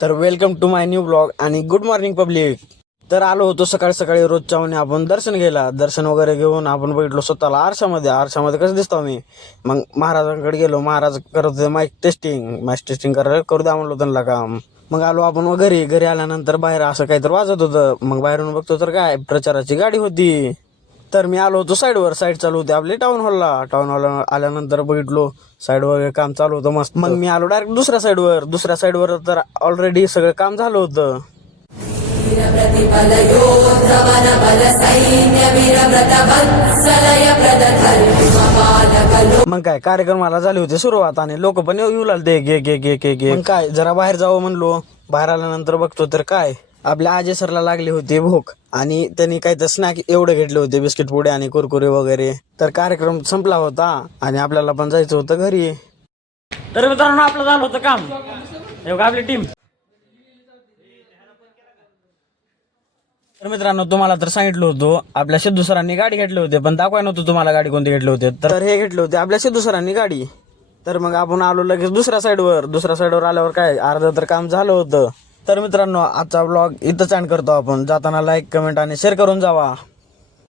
तर welcome to my new blog आणि good morning public. तर आलो होतो सकाळी सकाळी रोजच्या म्हणे आपण दर्शन घ्यायला. दर्शन वगैरे घेऊन आपण बघितलो स्वतःला आरशामध्ये कसं दिसतो मी. मग महाराजांकडे गेलो. महाराज करत होते माईक टेस्टिंग करायला करू द्या म्हणलो त्यांना काम. मग आलो आपण घरी आल्यानंतर बाहेर असं काहीतरी वाजत होतं. मग बाहेरून बघतो तर काय प्रचाराची गाडी होती. तर मी आलो होतो साईड चालू होते आपली टाउन हॉलला आल्यानंतर बघितलो साईड वगैरे काम चालू होतं मस्त. मग मी आलो डायरेक्ट दुसऱ्या साईडवर तर ऑलरेडी सगळं काम झालं होतं. मग काय कार्यक्रमाला झाली होती सुरुवात आणि लोक पण येऊ लागले गे. मग काय जरा बाहेर जावं म्हणलो. बाहेर आल्यानंतर बघतो तर काय आपल्या अजय सरला लागली होती भूक आणि त्यांनी काही तर स्नॅक एवढे घेतले होते, बिस्किट पुडे आणि कुरकुरे वगैरे. तर कार्यक्रम संपला होता आणि आपल्याला पण जायचं होतं घरी. तर मित्रांनो आपलं झालं होतं काम. आपली टीम. तर मित्रांनो तुम्हाला तर सांगितलं होतं आपल्या सिद्धू सरांनी गाडी घेतली होती, पण दाखवाय नव्हतं तुम्हाला गाडी कोणती घेतली होती. तर हे घेतले होते आपल्या सिद्धू सरांनी गाडी. तर मग आपण आलो लगेच दुसऱ्या साईडवर आल्यावर काय अर्ध तर काम झालं होतं. तर मित्रांनो आजचा ब्लॉग इथंच एंड करतो आपण. जाताना लाईक कमेंट आणि शेअर करून जावा.